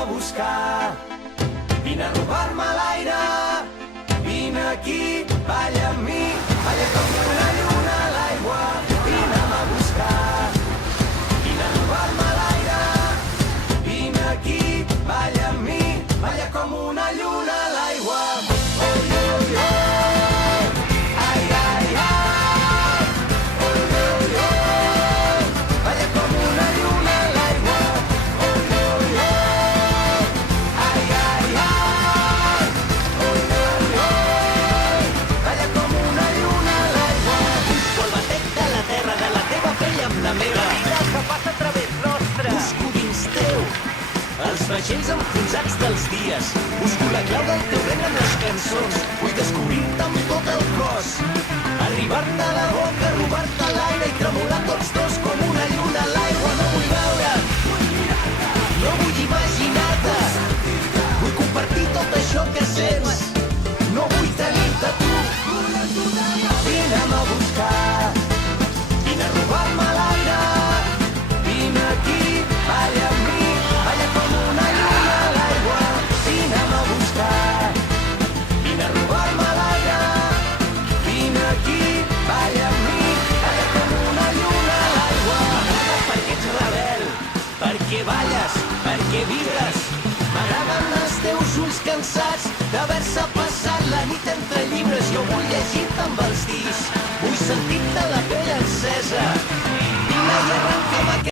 a buscar. Vine a robar-me l'aire, vine aquí, balla amb mi, balla com una lluna a l'aigua. Vine'm a buscar, vine a robar-me l'aire, vine aquí, balla amb mi, balla com una lluna a l'aigua. Oi, oi, oi, ai, ai, ai, oi, oi, oi, balla com una lluna a l'aigua. Oi, oi, oi, ai, ai, ai, oi, oi, oi, balla com una lluna a l'aigua. Busco el batec de la terra, de la teva pell amb la meva. La vida que passa a través nostre. Busco dins teu els vaixells enfonsats dels dies. Busco la clau del teu regne en les cançons. Vull descobrir-te amb tot el cos. Arribar-te a la boca, robar-te l'aire i tremolar tots dos com una lluna a l'aigua. No vull veure, no vull imaginar-te. Vull compartir tot això que sents. No vull tenir-te tu. Vine'm a buscar, vine a robar-me l'aire, vine aquí, balla amb mi, balla com una lluna a l'aigua. Vine'm a buscar, vine a robar-me l'aire, vine aquí, balla amb mi, balla com una lluna a l'aigua. M'agrada perquè ets rebel, perquè balles, perquè vibres. M'agraden els teus ulls cansats d'haver-se passat la nit entre llibres. Jo vull llegir-te amb els dits, vull sentir-te la pell encesa. Vine i arrenca'm aquest